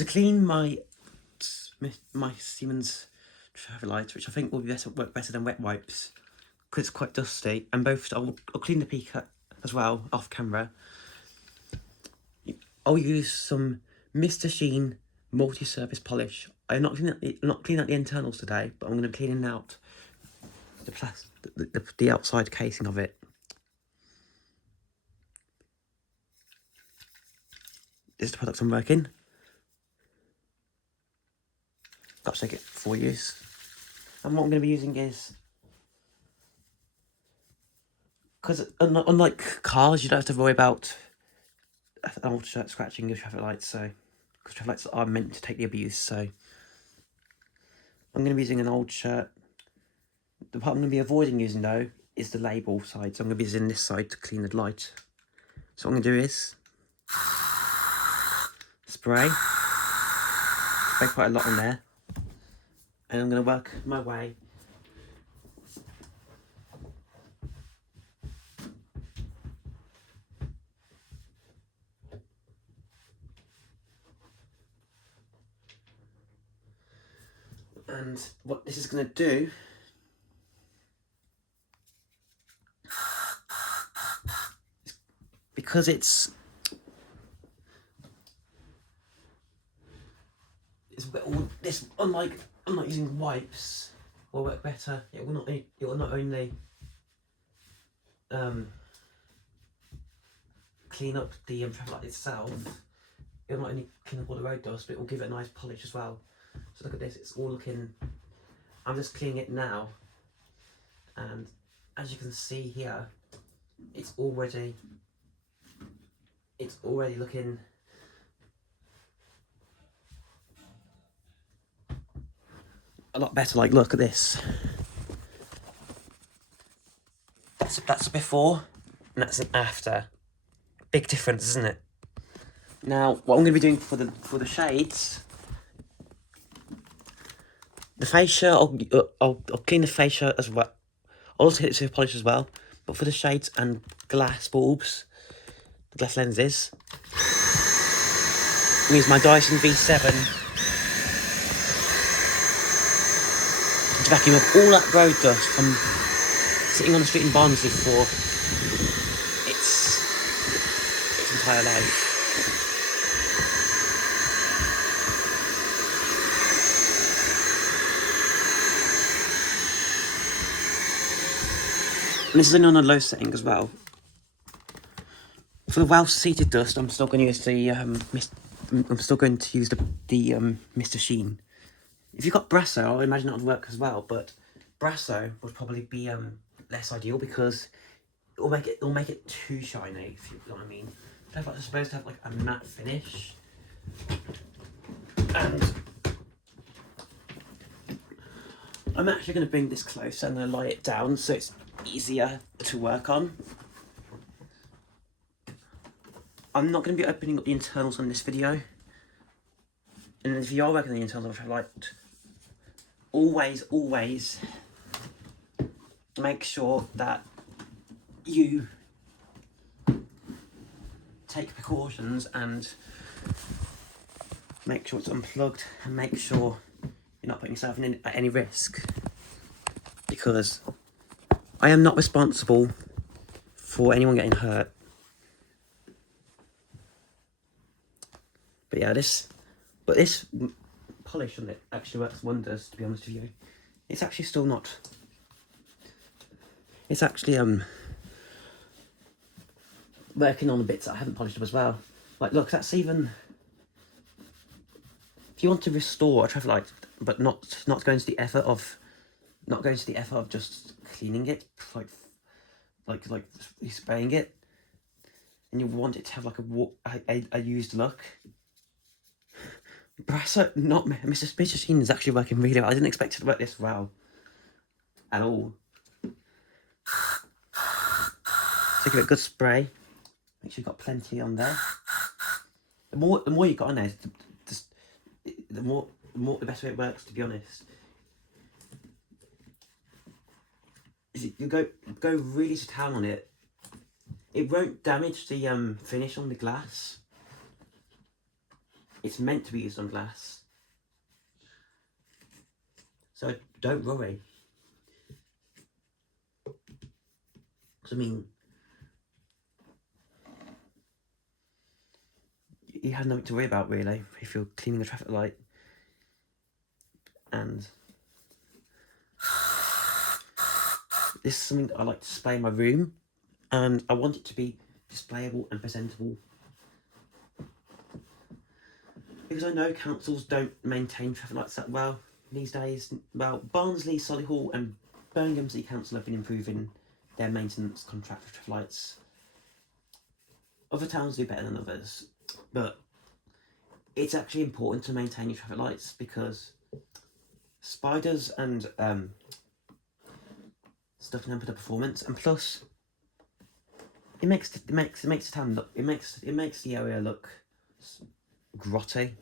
To clean my Siemens traffic lights, which I think will work better than wet wipes, because it's quite dusty, and I'll clean the peak as well off camera. I'll use some Mr. Sheen multi-surface polish. I'm not cleaning out the internals today, but I'm going to be cleaning out the outside casing of it. This is the product I'm working. Got to take it for use. And what I'm going to be using is, because unlike cars, you don't have to worry about an old shirt scratching your traffic lights, so because traffic lights are meant to take the abuse, so I'm going to be using an old shirt. The part I'm going to be avoiding using though is the label side, so I'm going to be using this side to clean the light. So what I'm going to do is spray quite a lot on there, and I'm going to work my way and what this is going to do is, because it's all this, unlike using wipes, will work better. It will not only clean up the traffic light itself, it will not only clean up all the road dust, but it will give it a nice polish as well. So look at this, it's all looking, I'm just cleaning it now, and as you can see here, it's already looking a lot better. Like, look at this. That's a before, and that's an after. Big difference, isn't it? Now, what I'm going to be doing for the shades, the fascia, I'll clean the fascia as well. I'll also hit it with polish as well. But for the shades and glass bulbs, the glass lenses, I use my Dyson V7 to vacuum up all that road dust from sitting on the street in Barnsley for its entire life. And this is only on a low setting as well. For the well-seated dust, I'm still going to use the Mr. Sheen. If you've got Brasso, I imagine that would work as well, but Brasso would probably be less ideal because it'll make it too shiny, if you know what I mean. It's supposed to have like a matte finish, and I'm actually going to bring this close and I'm going to lie it down so it's easier to work on. I'm not going to be opening up the internals on this video, and if you are working on the internals, which I like, always make sure that you take precautions and make sure it's unplugged and make sure you're not putting yourself at any risk, because I am not responsible for anyone getting hurt. But yeah, this polish on it actually works wonders, to be honest with you. It's actually still not, it's actually working on the bits that I haven't polished up as well. Like, look, that's even, if you want to restore a traffic light but not going to the effort of just cleaning it, like spraying it, and you want it to have like a used look, Brasso, not Mr. Sheen, is actually working really well. I didn't expect it to work this well at all. So give it a good spray. Make sure you've got plenty on there. The more you've got on there, the better it works, to be honest. You go really to town on it. It won't damage the finish on the glass. it's meant to be used on glass. So don't worry. Because I mean, you have nothing to worry about really if you're cleaning a traffic light. And this is something that I like to display in my room, and I want it to be displayable and presentable. Because I know councils don't maintain traffic lights that well these days. Well, Barnsley, Solihull and Birmingham City Council have been improving their maintenance contract for traffic lights. Other towns do better than others, but it's actually important to maintain your traffic lights because spiders and stuff can hamper the performance, and plus it makes the town look, it makes the area look grotty.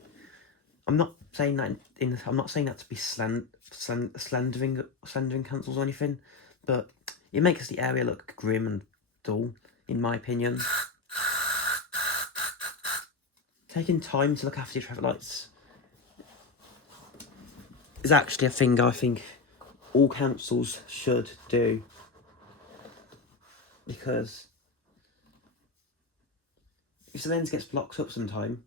I'm not saying that I'm not saying that to be slandering councils or anything, but it makes the area look grim and dull, in my opinion. Taking time to look after your traffic lights is actually a thing I think all councils should do, because if the lens gets blocked up sometime,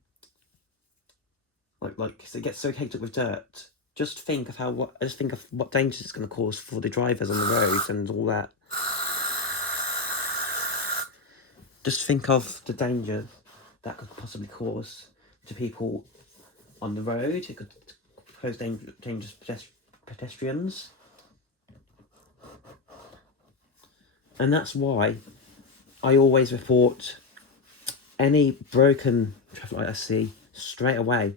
like it gets so caked up with dirt, just think of what dangers it's going to cause for the drivers on the roads and all that. Just think of the danger that could possibly cause to people on the road. It could pose dangerous pedestrians. And that's why I always report any broken traffic light I see straight away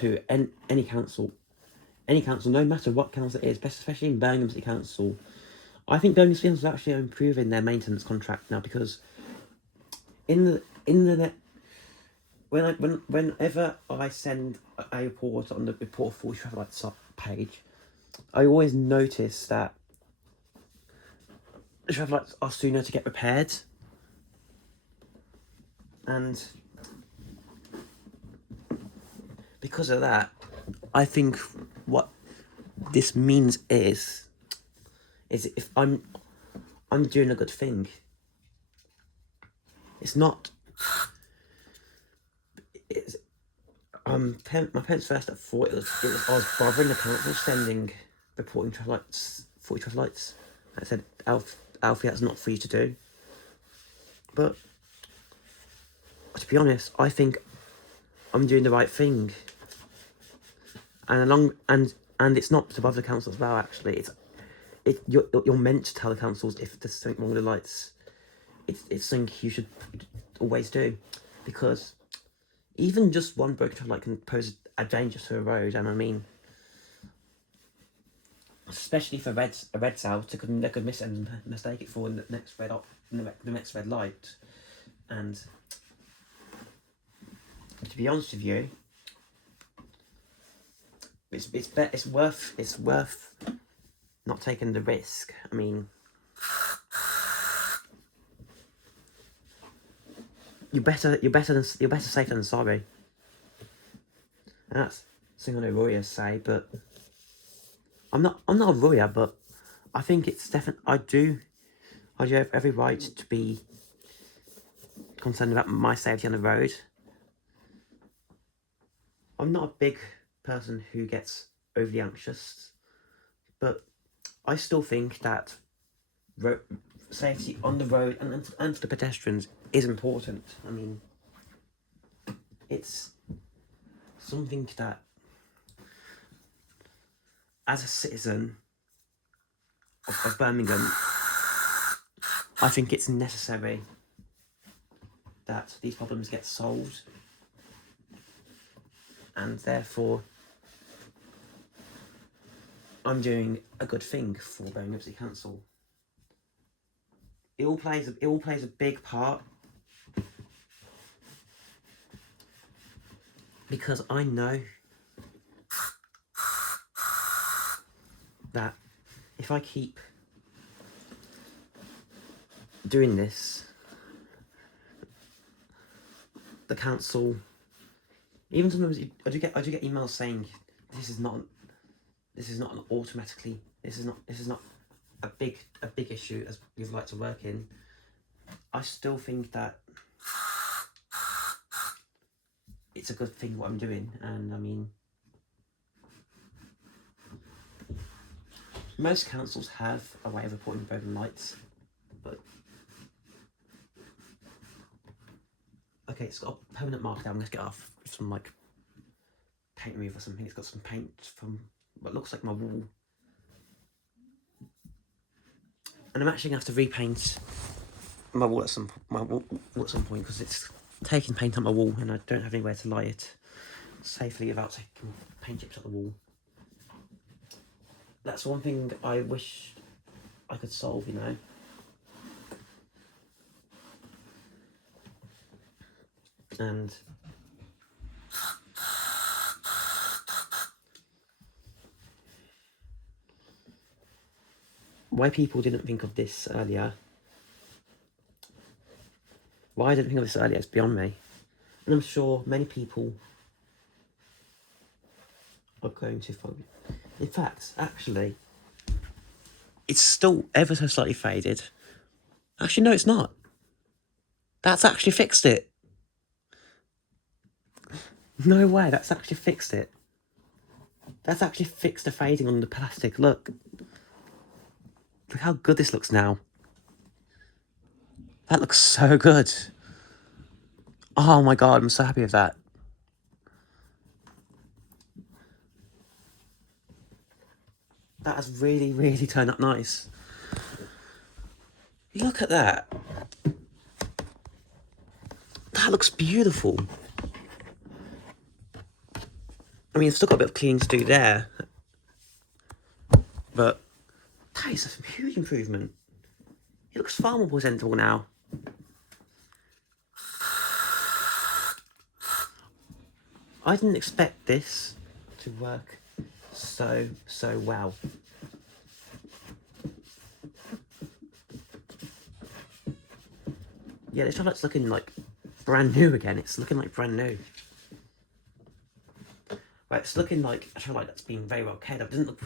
to any council, no matter what council it is, especially in Birmingham City Council. I think Birmingham City Council is actually improving their maintenance contract now, because whenever I send a report on the report for traffic lights page, I always notice that the traffic lights are sooner to get repaired, and because of that, I think what this means is if I'm doing a good thing. It's not. My parents first thought it was I was bothering the council reporting traffic lights, 40 traffic lights. I said, Alfie, that's not for you to do. But to be honest, I think I'm doing the right thing. And it's not to bother the council as well. Actually, you're meant to tell the councils if there's something wrong with the lights. It's something you should always do, because even just one broken traffic light can pose a danger to a road, and I mean, especially for a red cell, they could miss it and mistake it for the next red light. And to be honest with you, it's worth not taking the risk. I mean, you're better safe than sorry. And that's something I know lawyers say, but I'm not a lawyer, but I think it's definitely I do have every right to be concerned about my safety on the road. I'm not a big person who gets overly anxious, but I still think that safety on the road and for the pedestrians is important. I mean, it's something that, as a citizen of Birmingham, I think it's necessary that these problems get solved, and therefore I'm doing a good thing for Birmingham City Council. It all plays a big part, because I know that if I keep doing this, the council Even sometimes I do get emails saying this is not an automatically this is not a big issue as you'd like to work in. I still think that it's a good thing what I'm doing, and I mean, most councils have a way of reporting broken lights, but okay, it's got a permanent marker there. I'm gonna get off some like paint remove or something. It's got some paint from what looks like my wall, and I'm actually gonna have to repaint my wall at some point because it's taking paint on my wall and I don't have anywhere to light it safely without taking paint chips off the wall. That's one thing I wish I could solve, you know. And why people didn't think of this earlier, why I didn't think of this earlier is beyond me. And I'm sure many people are going to follow. In fact, actually, it's still ever so slightly faded. Actually, no, it's not. That's actually fixed it. No way, that's actually fixed it. That's actually fixed the fading on the plastic. Look. Look how good this looks now. That looks so good. Oh my god, I'm so happy with that. That has really, really turned up nice. Look at that. That looks beautiful. I mean, I've still got a bit of cleaning to do there. But that is a huge improvement. It looks far more presentable now. I didn't expect this to work so well. Yeah, this toilet's looking like brand new again. It's looking like brand new. Right, it's looking like a toilet that's been very well cared of. It doesn't look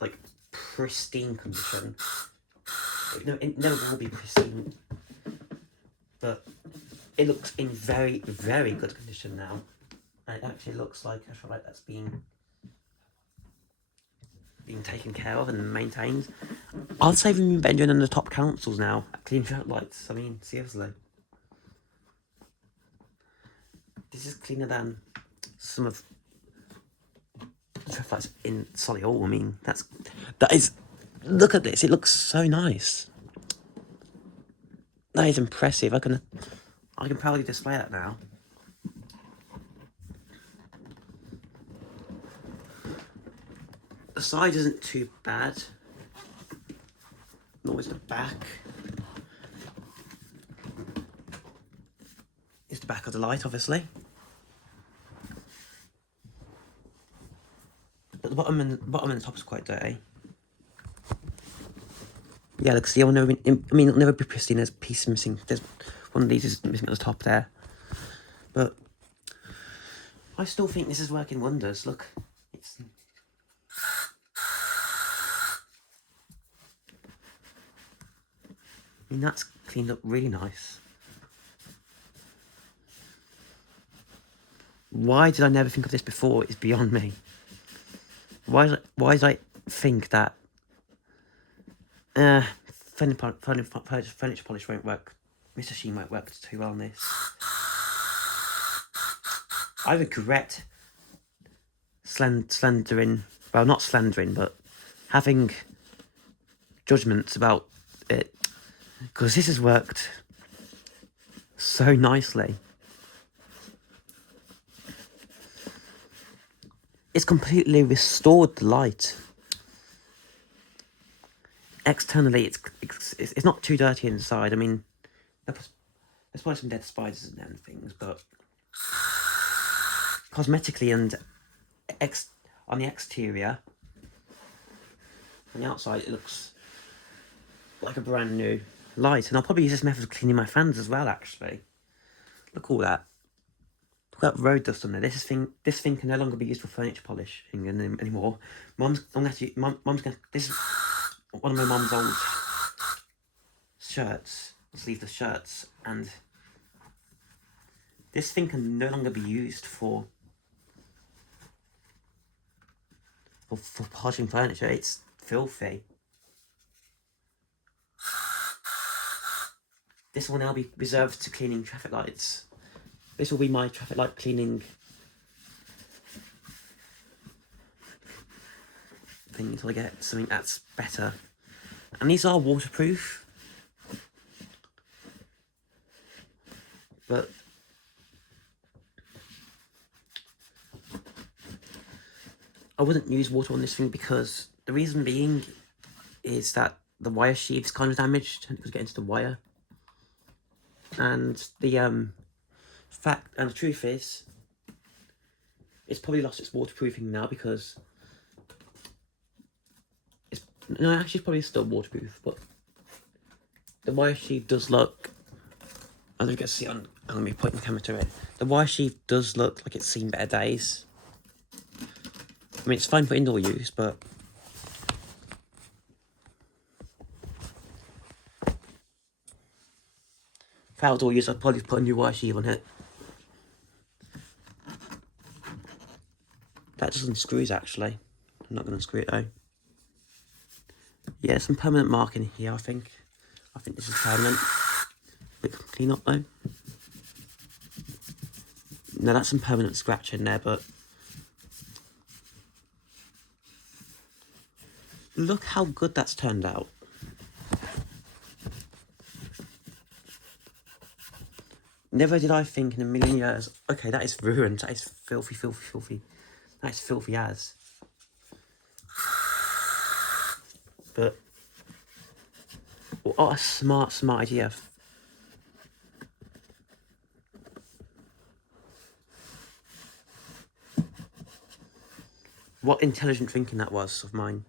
like pristine condition. It never will be pristine, but it looks in very, very good condition now. And it actually looks like a toilet that's been taken care of and maintained. I'd say we've been doing in the top councils now at cleaning out lights. I mean, seriously. This is cleaner than some of the traffic lights in Solihull. I mean, that is. Look at this. It looks so nice. That is impressive. I can proudly display that now. The side isn't too bad. Nor is the back. It's the back of the light, obviously. But the bottom and the top is quite dirty. Yeah, look, see, it'll never be pristine. There's a piece missing. There's one of these is missing at the top there. But I still think this is working wonders. Look, it's. I mean, that's cleaned up really nice. Why did I never think of this before? It's beyond me. Why did I think that furniture polish won't work? Mr. Sheen won't work too well on this. I regret slandering, well, not slandering, but having judgments about it, because this has worked so nicely. It's completely restored the light. Externally, it's not too dirty inside. I mean, there's probably some dead spiders and things, but cosmetically and on the exterior, on the outside, it looks like a brand new light. And I'll probably use this method of cleaning my fans as well, actually. Look at all that. got road dust on there. This thing can no longer be used for furniture polishing anymore. Mum's gonna. This is one of my mum's old shirts, sleeveless shirts, and this thing can no longer be used for polishing furniture. It's filthy. This will now be reserved to cleaning traffic lights. This will be my traffic light cleaning thing until I get something that's better. And these are waterproof. But I wouldn't use water on this thing because the reason being is that the wire sheath's kind of damaged and it was getting to the wire. And the the truth is, it's probably lost its waterproofing now because actually it's probably still waterproof, but the wire sheath does look, I don't know if you can see on, let me point the camera to it. The wire sheath does look like it's seen better days. I mean, it's fine for indoor use, but for outdoor use, I'd probably put a new wire sheath on it. That just unscrews, actually. I'm not going to unscrew it, though. Yeah, some permanent marking here, I think. I think this is permanent. Bit clean up, though. No, that's some permanent scratch in there, but look how good that's turned out. Never did I think in a million years, okay, that is ruined. That is filthy, filthy, filthy. That is filthy as. But what a smart idea. What intelligent thinking that was of mine.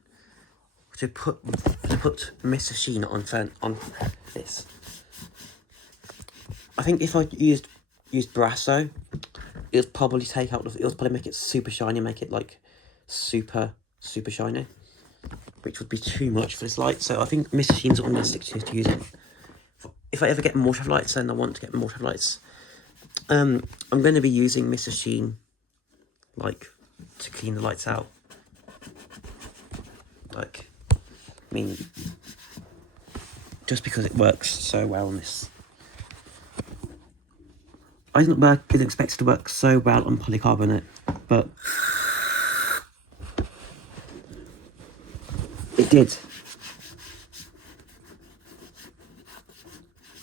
To put Mr. Sheen on this. I think if I used Brasso, it would probably make it super shiny, make it like super shiny, which would be too much for this light. So I think Mr. Sheen's what I'm going to stick to use it. If I ever get more traffic lights, then I want to get more traffic lights. I'm going to be using Mr. Sheen, like, to clean the lights out. Like, I mean, just because it works so well on this. I didn't expect it to work so well on polycarbonate, but it did.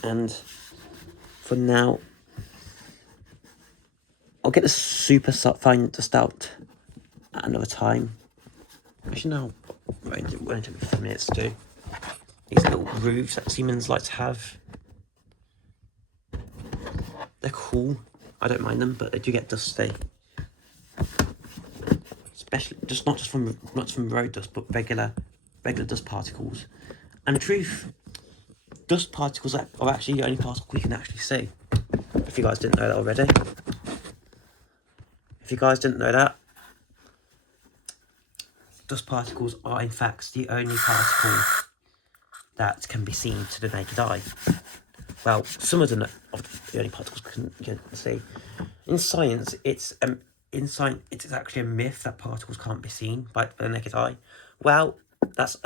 And for now, I'll get the super fine dust out at another time. Actually, no, it won't take me 5 minutes to do. These little grooves that Siemens like to have. They're cool. I don't mind them, but they do get dusty. Especially not just from road dust, but regular dust particles. And the truth, dust particles are actually the only particles we can actually see. If you guys didn't know that already. If you guys didn't know that, dust particles are in fact the only particle that can be seen to the naked eye. Well, some of the only particles you can see. In science, it's actually a myth that particles can't be seen by the naked eye. Well, that's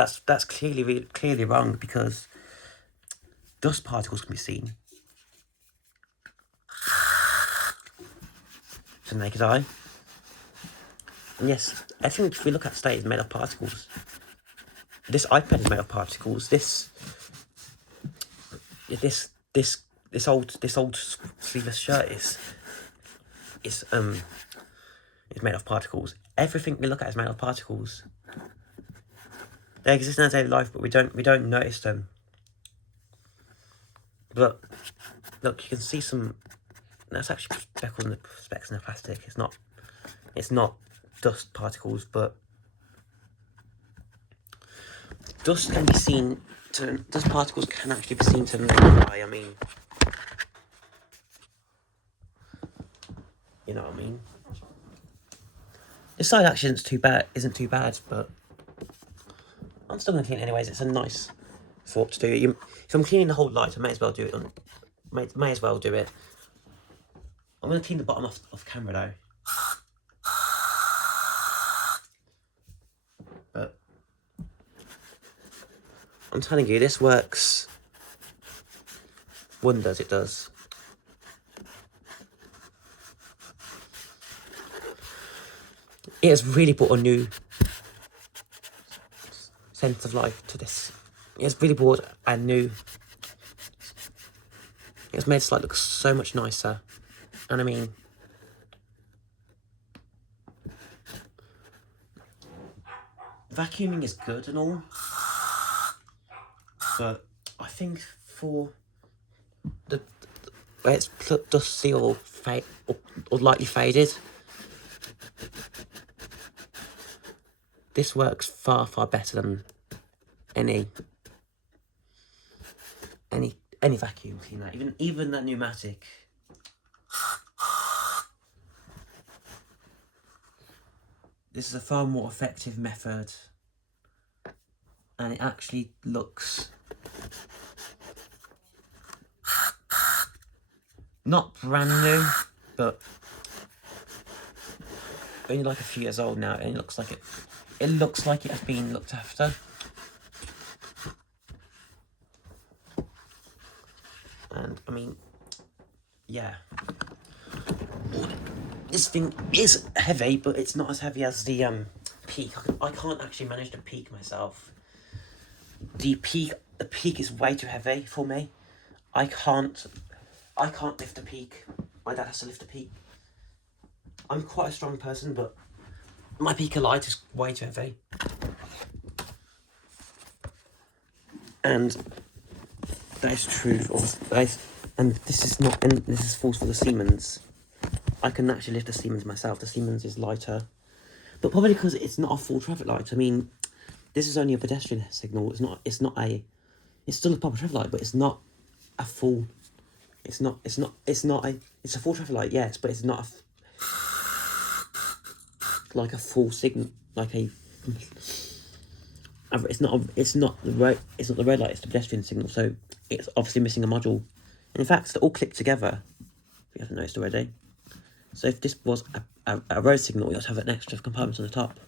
clearly wrong, because dust particles can be seen to the naked eye. And yes, everything if we look at today is made of particles. This iPad is made of particles. This old sleeveless shirt is made of particles. Everything we look at is made of particles. They exist in our daily life, but we don't notice them. But look, you can see some. That's actually specks in the plastic. It's not dust particles, but dust particles can actually be seen to the naked eye. I mean, You know what I mean? This side actually isn't too bad, but I'm still gonna clean it anyways. It's a nice thought to do. If I'm cleaning the whole light, I may as well do it may as well do it. I'm gonna clean the bottom off camera though. But I'm telling you, this works wonders, it does. It has really brought a new sense of life to this. It has really brought a new... It's made this light look so much nicer. And I mean... Vacuuming is good and all. But I think for the where it's dusty or lightly faded, this works far better than any vacuum cleaner, even that pneumatic. This is a far more effective method, and it actually looks not brand new, but only like a few years old now, and it looks like it has been looked after. And I mean, yeah, this thing is heavy, but it's not as heavy as the Peak. I can't actually manage the Peak myself. The Peak is way too heavy for me. I can't lift the Peak. My dad has to lift the Peak. I'm quite a strong person, but my Pika light is way too heavy. And that is true. And this is false for the Siemens. I can actually lift the Siemens myself. The Siemens is lighter, but probably because it's not a full traffic light. I mean, this is only a pedestrian signal. It's still a proper traffic light, but it's not a full. It's a full traffic light, yes, but it's not like a full signal, like a. It's not the red light. It's the pedestrian signal, so it's obviously missing a module. And in fact, they're all clicked together. If you haven't noticed already. So if this was a road signal, you have to have an extra compartment on the top.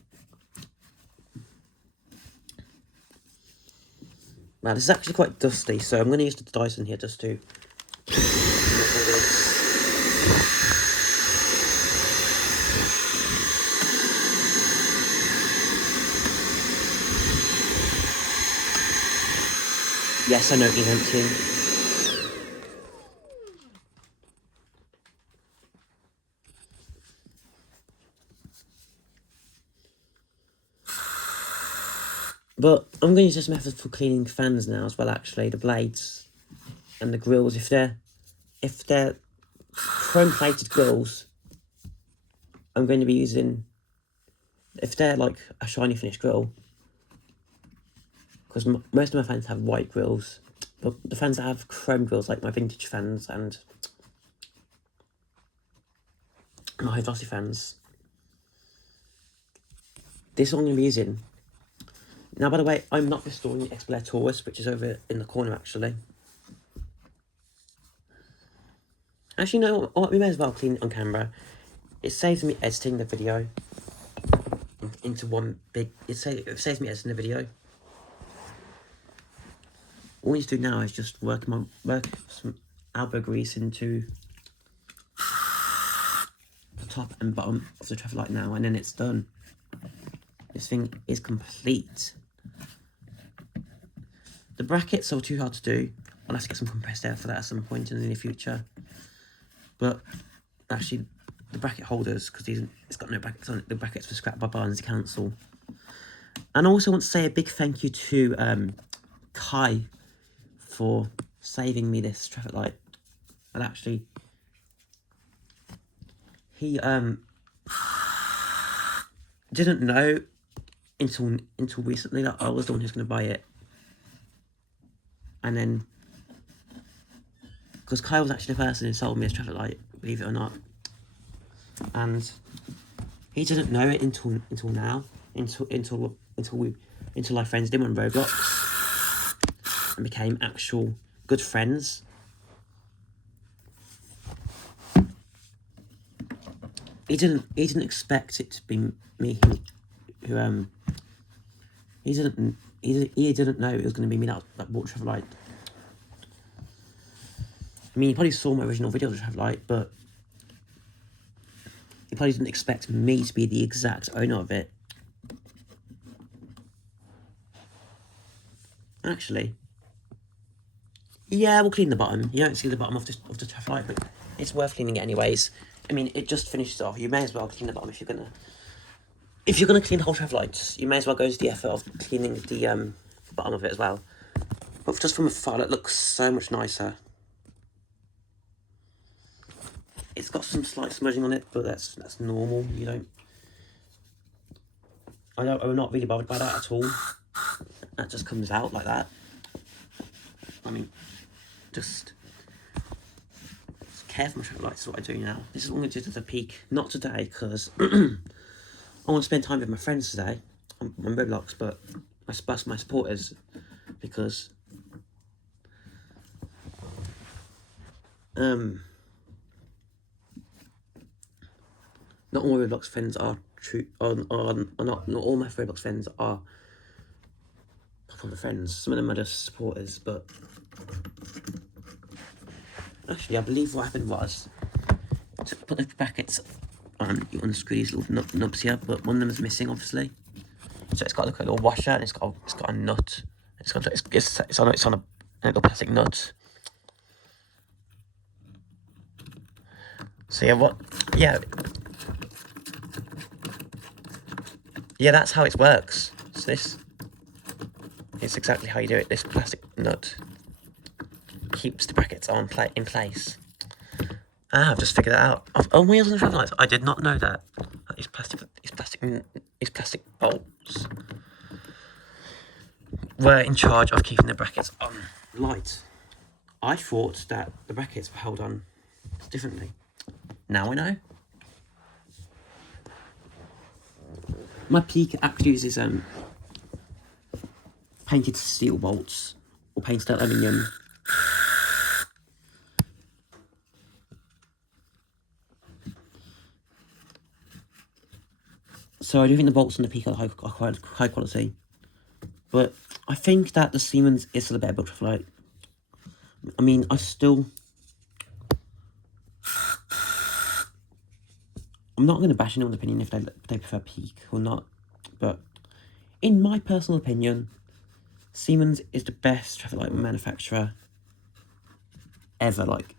Now this is actually quite dusty, so I'm going to use the Dyson here just to. Yes, I know it's empty. But I'm going to use this method for cleaning fans now as well, actually, the blades and the grills. If they're chrome-plated grills, I'm going to be using, if they're like a shiny finish grill, because most of my fans have white grills, but the fans that have chrome grills, like my vintage fans and my high velocity fans, this is what I'm going to be using. Now, by the way, I'm not restoring the Xpelare Taurus, which is over in the corner, actually. Actually, no, we may as well clean it on camera. It saves me editing the video into one big... It saves me editing the video. All we need to do now is just work some elbow grease into the top and bottom of the traffic light now, and then it's done. This thing is complete. The brackets are too hard to do. I'll have to get some compressed air for that at some point in the near future. But actually, the bracket holders, because it's got no brackets on it, the brackets were scrapped by Barnes Council. And I also want to say a big thank you to Kai for saving me this traffic light. And actually, he didn't know until recently that I was the one who's going to buy it. And then, because Kai was actually the person who sold me this traffic light, believe it or not. and he didn't know it until now, until our friends did on Roblox and became actual good friends. He didn't expect it to be me who he didn't know it was going to be me that bought Traffic Light. I mean, he probably saw my original video of Traffic Light, but he probably didn't expect me to be the exact owner of it. Actually, yeah, we'll clean the bottom. You don't see the bottom of the Traffic Light, but it's worth cleaning it anyways. I mean, it just finishes off. You may as well clean the bottom if you're gonna clean the whole Traffic Lights. You may as well go to the effort of cleaning the bottom of it as well. But just from afar, it looks so much nicer. It's got some slight smudging on it, but that's normal. I'm not really bothered by that at all. That just comes out like that. I mean, just care for my Traffic Lights is what I do now. This is what I'm going to do to the peak. Not today, because I want to spend time with my friends today on Roblox, but my supporters, because not all my Roblox friends are true. Not all my Roblox friends are popular friends. Some of them are just supporters, but actually, I believe what happened was to put the brackets on. You unscrew these little nubs here, but one of them is missing, obviously. So it's got a little washer, and it's got a nut. It's on a little plastic nut. So yeah, that's how it works. So this is exactly how you do it. This plastic nut keeps the brackets in place. I've just figured it out. On wheels and Traffic Lights. I did not know that. These plastic bolts were in charge of keeping the brackets on light. I thought that the brackets were held on differently. Now I know. My Peak actually uses painted steel bolts or painted aluminium. So I do think the bolts on the Peak are high quality, but I think that the Siemens is still a better build Traffic Light. I mean, I'm not going to bash anyone's opinion if they prefer Peak or not, but in my personal opinion, Siemens is the best Traffic Light manufacturer ever. Like,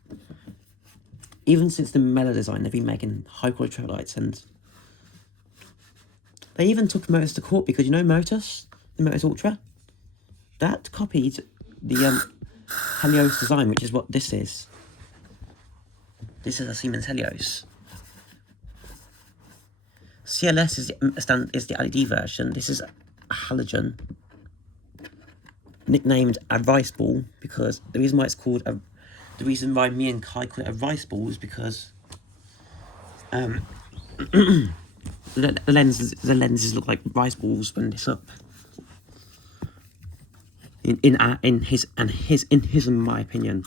even since the Mela design, they've been making high quality Traffic Lights, and they even took Motus to court because, the Motus Ultra, that copied the Helios design, which is what this is. This is a Siemens Helios. CLS is the LED version. This is a halogen, nicknamed a rice ball, because the reason why me and Kai call it a rice ball is because the lenses look like rice balls when it's up. In my opinion.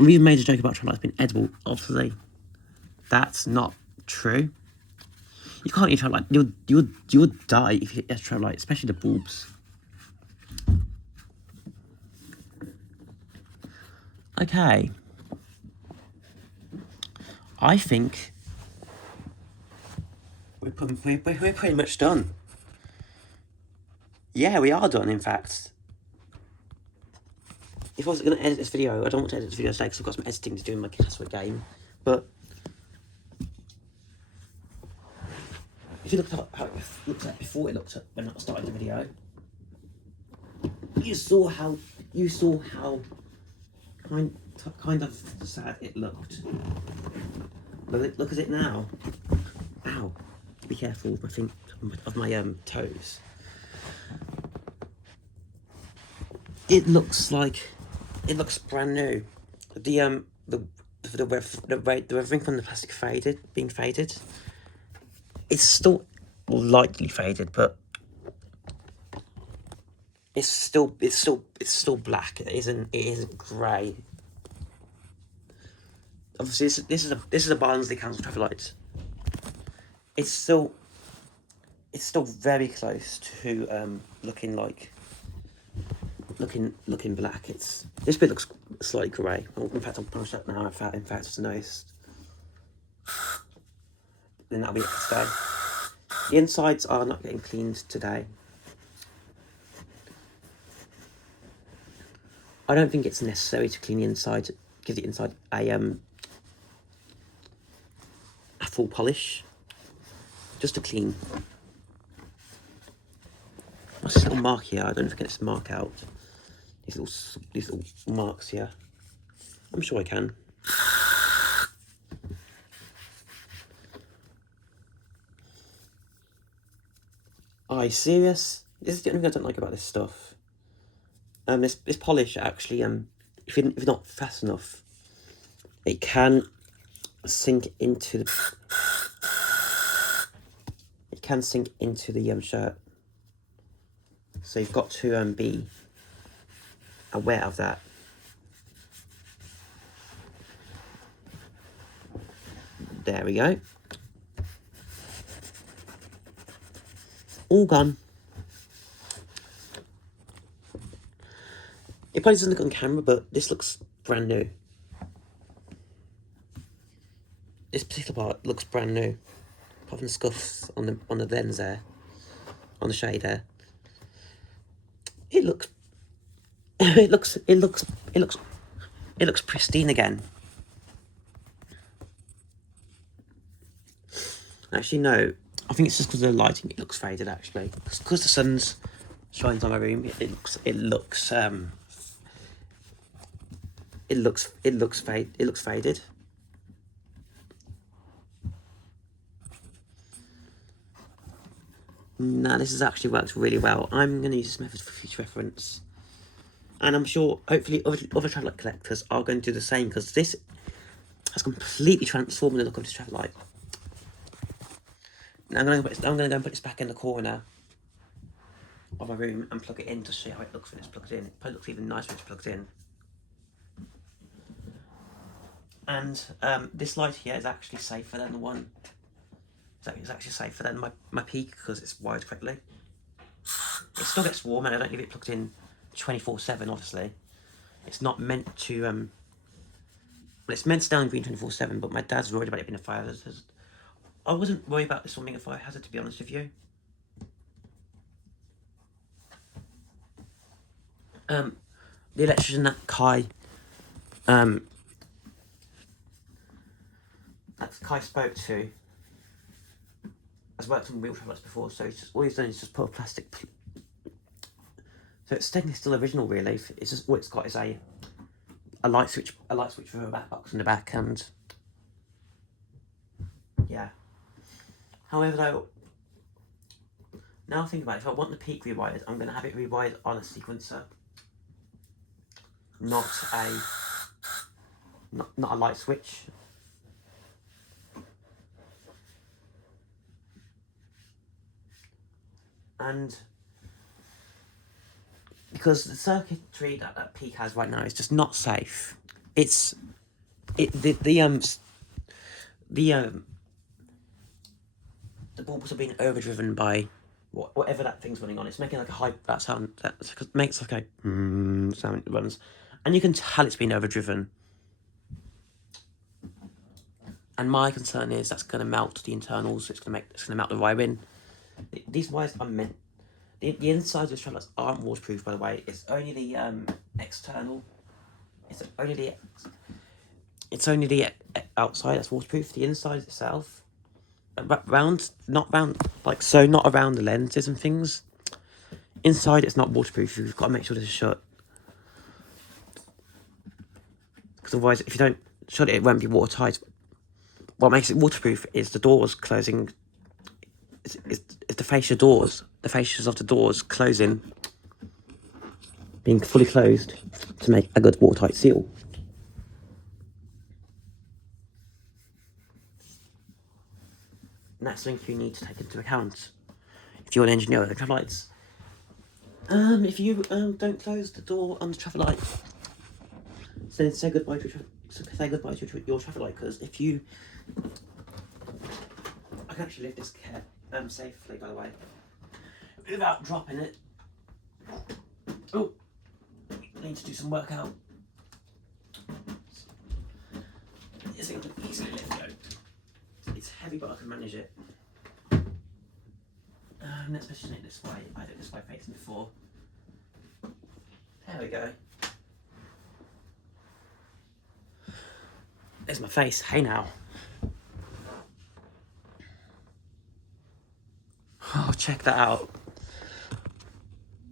We made a joke about Traffic Lights being edible. Obviously, that's not true. You can't eat Traffic Light. You would die if you eat Traffic Light, especially the bulbs. Okay. I think we're pretty much done. Yeah, we are done, in fact. If I was going to edit this video, I don't want to edit this video today because I've got some editing to do in my Castaway game. But if you look at how it looked at before it looked at when I started the video, you saw how kind of sad it looked. But look at it now. Ow! Be careful with my toes. It looks brand new. the weathering from the plastic being faded. It's still lightly faded, but it's still black. It isn't grey. Obviously, this is a Barnsley Council traffic light. It's still very close to looking black. This bit looks slightly grey. Well, in fact, I'll push that now. In fact, it's noticed. Then that'll be it for today. The insides are not getting cleaned today. I don't think it's necessary to clean the inside. Give the inside a full polish, just to clean. What's this little mark here? I don't know if I can get this mark out. These little marks here. I'm sure I can. Are you serious? This is the only thing I don't like about this stuff. This polish actually, if you're not fast enough, it can sink into the shirt. So you've got to be aware of that. There we go. All gone. It probably doesn't look on camera, but this looks brand new. This particular part looks brand new. Apart from the scuffs on the lens there, on the shade there. It looks pristine again. Actually, no. I think it's just because of the lighting. It looks faded. Actually, because the sun's shines on my room. It looks faded. Now this has actually worked really well. I'm going to use this method for future reference. And I'm sure, hopefully, other traffic light collectors are going to do the same, because this has completely transformed the look of this traffic light. Now I'm going to go and put this back in the corner of my room and plug it in to see how it looks when it's plugged in. It probably looks even nicer when it's plugged in. And this light here is actually safer than the one. It's actually safer than my Peak, because it's wired correctly. It still gets warm, and I don't leave it plugged in 24/7. Obviously, it's not meant to. Well, it's meant to stay on green 24/7. But my dad's worried about it being a fire hazard. I wasn't worried about this one being a fire hazard, to be honest with you. The electrician that Kai spoke to has worked on real traffic before, so all he's done is just put a plastic. So it's technically still original, really. It's just what it's got is a light switch for a back box in the back, and yeah. However, though, now think about it. If I want the Peak rewired, I'm going to have it rewired on a sequencer, not a light switch. And because the circuitry that Peak has right now is just not safe. The bulbs are being overdriven by whatever that thing's running on. It's making like a high sound that makes like a sound it runs, and you can tell it's been overdriven. And my concern is that's going to melt the internals. It's going to melt the wiring. These wires are meant. The insides of the traffic lights aren't waterproof, by the way. It's only the external. It's only the outside that's waterproof. The inside itself, not around the lenses and things. Inside, it's not waterproof. You've got to make sure this is shut, because otherwise, if you don't shut it, it won't be watertight. What makes it waterproof is the doors closing. It's the fascia doors. The fascias of the doors closing, being fully closed to make a good watertight seal. And that's something you need to take into account if you're an engineer of the traffic lights. If you don't close the door on the traffic light, say goodbye to your traffic light, because if you, I can actually lift this safely, by the way, without dropping it. Oh, I need to do some workout. It's an easy lift though. It's heavy, but I can manage it. Let's position it this way. I did it this way facing before. There we go. There's my face. Hey now. Oh, check that out.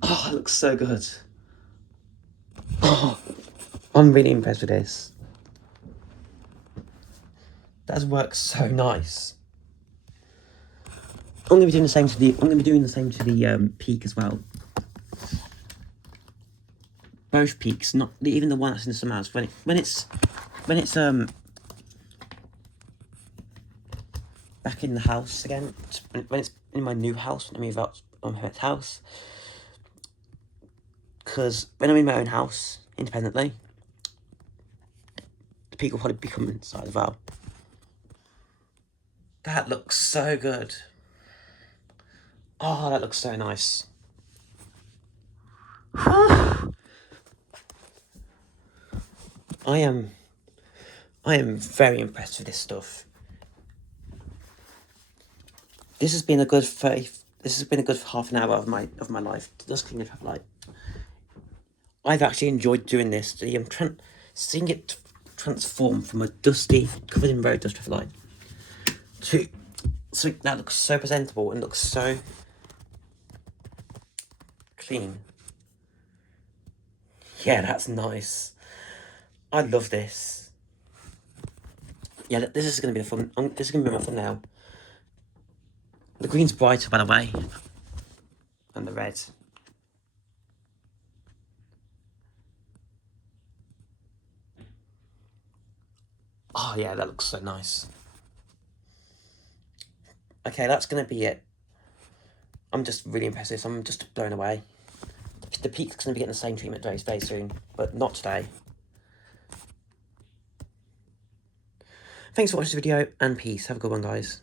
Oh, it looks so good. Oh, I'm really impressed with this. That works so nice. I'm gonna be doing the same to the peak as well. Both peaks, not even the one that's in the summer house. When it's back in the house again, when it's in my new house, when I move out on my house, because when I'm in my own house independently, the peak will probably be coming inside as well. That looks so good. Oh, that looks so nice. I am very impressed with this stuff. This has been a good half an hour of my life just cleaning the traffic light. I've actually enjoyed doing this. Seeing it transform from a dusty, covered in road dust traffic light to something that looks so presentable and looks so clean. Yeah, that's nice. I love this. Yeah, this is going to be the fun. This is going to be my thumbnail. The green's brighter, by the way, than the red. Oh yeah, that looks so nice. Okay, that's going to be it. I'm just really impressed with this. I'm just blown away. The peak's going to be getting the same treatment very soon, but not today. Thanks for watching this video, and peace. Have a good one, guys.